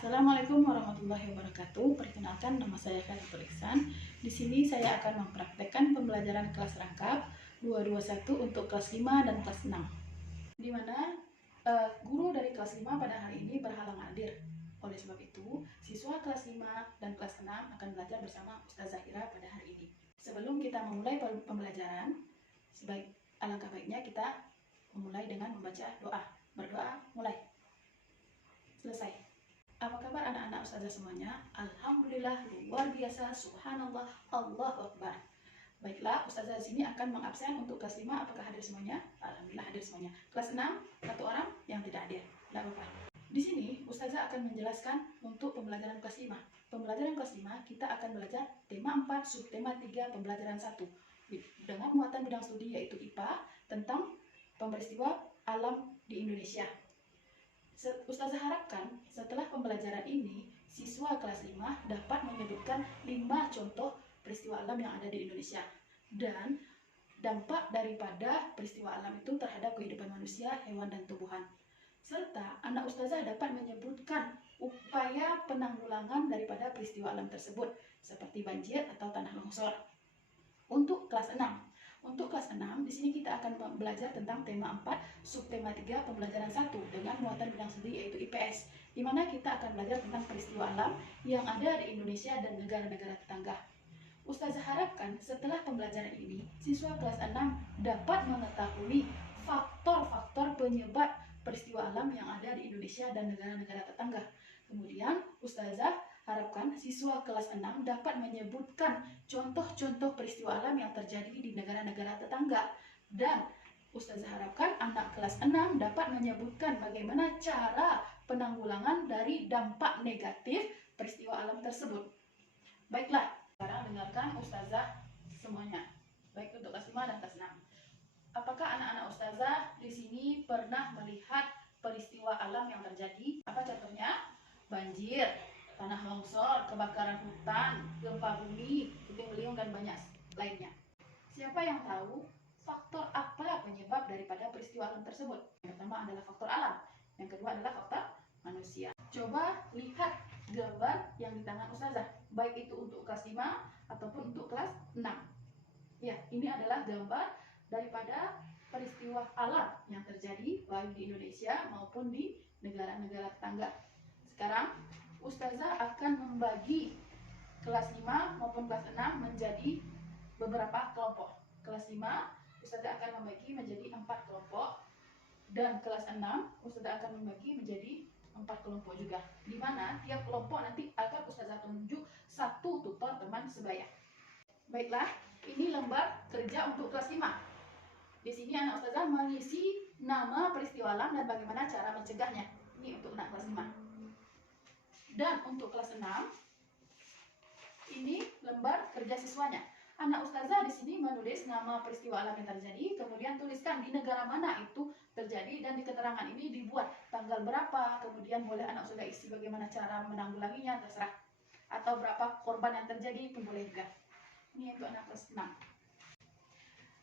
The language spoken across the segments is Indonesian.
Assalamualaikum warahmatullahi wabarakatuh. Perkenalkan, nama saya Khalifatul Ihsan. Di sini saya akan mempraktekkan pembelajaran kelas rangkap 221 untuk kelas 5 dan kelas 6. Di mana guru dari kelas 5 pada hari ini berhalangan hadir. Oleh sebab itu, siswa kelas 5 dan kelas 6 akan belajar bersama Ustazah Ira pada hari ini. Sebelum kita memulai pembelajaran, alangkah baiknya kita memulai dengan membaca doa. Berdoa, mulai. Selesai. Apa kabar anak-anak Ustazah semuanya? Alhamdulillah, luar biasa, subhanallah, Allahu Akbar. Baiklah, Ustazah di sini akan mengabsen untuk kelas 5. Apakah hadir semuanya? Alhamdulillah hadir semuanya. Kelas 6, satu orang yang tidak hadir. Tidak apa-apa. Di sini Ustazah akan menjelaskan untuk pembelajaran kelas 5. Pembelajaran kelas 5 kita akan belajar tema 4, subtema 3, pembelajaran 1. Dengan muatan bidang studi yaitu IPA tentang peristiwa alam di Indonesia. Ustazah harapkan setelah pembelajaran ini, siswa kelas 5 dapat menyebutkan 5 contoh peristiwa alam yang ada di Indonesia dan dampak daripada peristiwa alam itu terhadap kehidupan manusia, hewan, dan tumbuhan. Serta anak Ustazah dapat menyebutkan upaya penanggulangan daripada peristiwa alam tersebut seperti banjir atau tanah longsor. Untuk kelas 6, di sini kita akan belajar tentang tema 4, subtema 3, pembelajaran 1 dengan muatan bidang studi yaitu IPS, di mana kita akan belajar tentang peristiwa alam yang ada di Indonesia dan negara-negara tetangga. Ustazah harapkan setelah pembelajaran ini, siswa kelas 6 dapat mengetahui faktor-faktor penyebab peristiwa alam yang ada di Indonesia dan negara-negara tetangga. Kemudian, Ustazah harapkan siswa kelas 6 dapat menyebutkan contoh-contoh peristiwa alam yang terjadi di negara-negara tetangga. Dan Ustazah harapkan anak kelas 6 dapat menyebutkan bagaimana cara penanggulangan dari dampak negatif peristiwa alam tersebut. Baiklah, sekarang dengarkan Ustazah semuanya, baik untuk kelas 5 dan kelas 6. Apakah anak-anak Ustazah di sini pernah melihat peristiwa alam yang terjadi? Apa contohnya? Banjir, tanah longsor, kebakaran hutan, gempa bumi, puting beliung, dan banyak lainnya. Siapa yang tahu faktor apa penyebab daripada peristiwa alam tersebut? Yang pertama adalah faktor alam, yang kedua adalah faktor manusia. Coba lihat gambar yang di tangan Ustazah, baik itu untuk kelas 5 ataupun untuk kelas 6. Ya, ini adalah gambar daripada peristiwa alam yang terjadi baik di Indonesia maupun di negara-negara tetangga. Sekarang Ustazah akan membagi kelas 5 maupun kelas 6 menjadi beberapa kelompok. Kelas 5 Ustazah akan membagi menjadi 4 kelompok, dan kelas 6 Ustazah akan membagi menjadi 4 kelompok juga, di mana tiap kelompok nanti akan Ustazah tunjuk satu tutor teman sebaya. Baiklah, ini lembar kerja untuk kelas 5. Di sini anak Ustazah mengisi nama peristiwa alam dan bagaimana cara mencegahnya. Ini untuk anak kelas 5. Dan untuk kelas 6, ini lembar kerja siswanya. Anak Ustazah di sini menulis nama peristiwa alam yang terjadi, kemudian tuliskan di negara mana itu terjadi, dan di keterangan ini dibuat tanggal berapa, kemudian boleh anak Ustazah isi bagaimana cara menanggulanginya, terserah. Atau berapa korban yang terjadi pun boleh juga. Ini untuk anak kelas 6.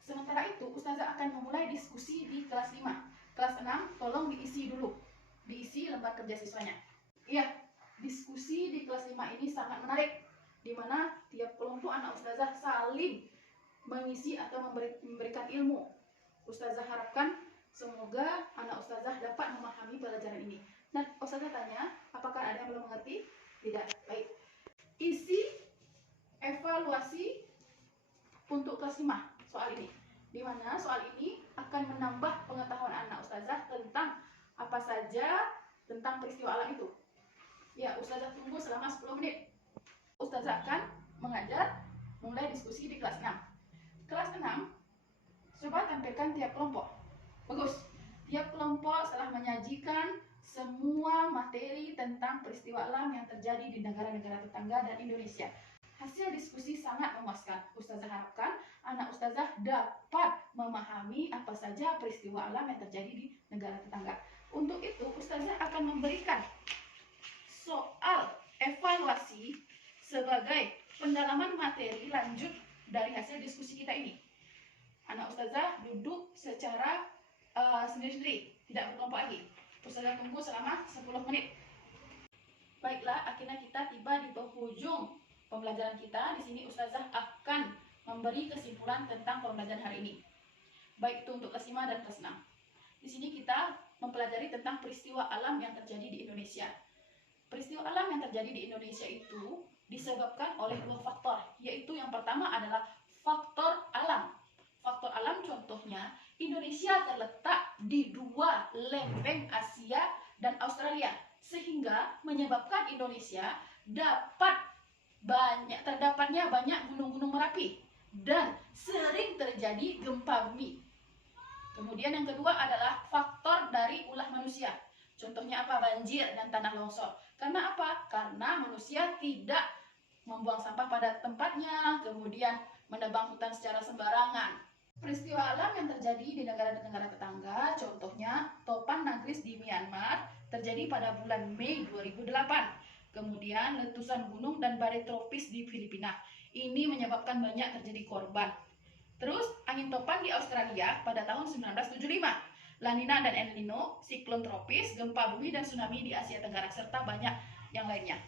Sementara itu, Ustazah akan memulai diskusi di kelas 5. Kelas 6, tolong diisi dulu. Diisi lembar kerja siswanya. Iya. Diskusi di kelas 5 ini sangat menarik, di mana tiap kelompok anak Ustazah saling mengisi atau memberikan ilmu. Ustazah harapkan semoga anak Ustazah dapat memahami pelajaran ini. Dan Ustazah tanya, apakah ada yang belum mengerti? Tidak. Baik. Isi evaluasi untuk kelas 5 soal ini, di mana soal ini akan menambah pengetahuan anak Ustazah tentang apa saja tentang peristiwa alam itu. Ya, Ustazah tunggu selama 10 menit. Ustazah akan mengajar mulai diskusi di kelas 6. Kelas 6, coba tampilkan tiap kelompok. Bagus. Tiap kelompok telah menyajikan semua materi tentang peristiwa alam yang terjadi di negara-negara tetangga dan Indonesia. Hasil diskusi sangat memuaskan. Ustazah harapkan anak Ustazah dapat memahami apa saja peristiwa alam yang terjadi di negara tetangga. Untuk itu, Ustazah akan memberikan soal evaluasi sebagai pendalaman materi lanjut dari hasil diskusi kita ini. Anak Ustazah duduk secara sendiri-sendiri, tidak berkelompok lagi. Ustazah tunggu selama 10 menit. Baiklah, akhirnya kita tiba di penghujung pembelajaran kita. Di sini Ustazah akan memberi kesimpulan tentang pembelajaran hari ini, baik itu untuk kelas 5 dan kelas 6. Di sini kita mempelajari tentang peristiwa alam yang terjadi di Indonesia. Peristiwa alam yang terjadi di Indonesia itu disebabkan oleh dua faktor, yaitu yang pertama adalah faktor alam. Faktor alam contohnya, Indonesia terletak di dua lempeng Asia dan Australia, sehingga menyebabkan Indonesia terdapatnya banyak gunung-gunung Merapi dan sering terjadi gempa bumi. Kemudian yang kedua adalah faktor dari ulah manusia. Contohnya apa? Banjir dan tanah longsor. Karena apa? Karena manusia tidak membuang sampah pada tempatnya, kemudian menebang hutan secara sembarangan. Peristiwa alam yang terjadi di negara-negara tetangga, contohnya topan Nagris di Myanmar, terjadi pada bulan Mei 2008. Kemudian letusan gunung dan badai tropis di Filipina. Ini menyebabkan banyak terjadi korban. Terus angin topan di Australia pada tahun 1975. La Nina dan El Nino, siklon tropis, gempa bumi dan tsunami di Asia Tenggara, serta banyak yang lainnya.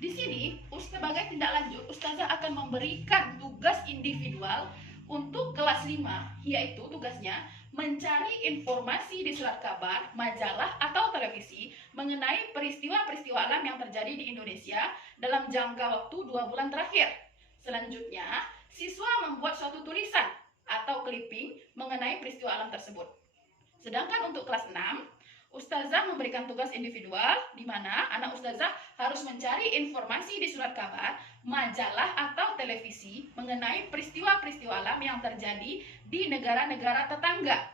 Di sini, sebagai tindak lanjut, Ustazah akan memberikan tugas individual untuk kelas 5, yaitu tugasnya mencari informasi di surat kabar, majalah, atau televisi mengenai peristiwa-peristiwa alam yang terjadi di Indonesia dalam jangka waktu 2 bulan terakhir. Selanjutnya, siswa membuat suatu tulisan atau clipping mengenai peristiwa alam tersebut. Sedangkan untuk kelas 6, Ustazah memberikan tugas individual di mana anak Ustazah harus mencari informasi di surat kabar, majalah, atau televisi mengenai peristiwa-peristiwa alam yang terjadi di negara-negara tetangga.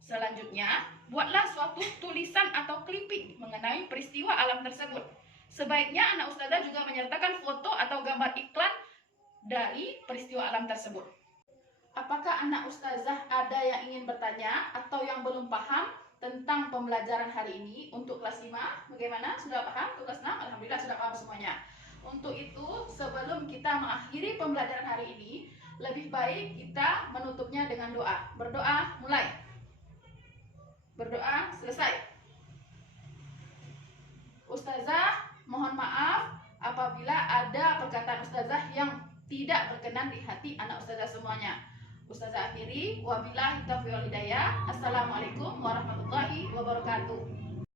Selanjutnya, buatlah suatu tulisan atau clipping mengenai peristiwa alam tersebut. Sebaiknya anak Ustazah juga menyertakan foto atau gambar iklan dari peristiwa alam tersebut. Apakah anak Ustazah ada yang ingin bertanya atau yang belum paham tentang pembelajaran hari ini untuk kelas 5? Bagaimana? Sudah paham? Untuk kelas 6? Alhamdulillah sudah paham semuanya. Untuk itu, sebelum kita mengakhiri pembelajaran hari ini, lebih baik kita menutupnya dengan doa. Berdoa, mulai. Berdoa, selesai. Ustazah, mohon maaf apabila ada perkataan Ustazah yang tidak berkenan di hati anak Ustazah semuanya. Ustazah akhiri, wabillahi taufiq wal hidayah. Assalamualaikum warahmatullahi wabarakatuh.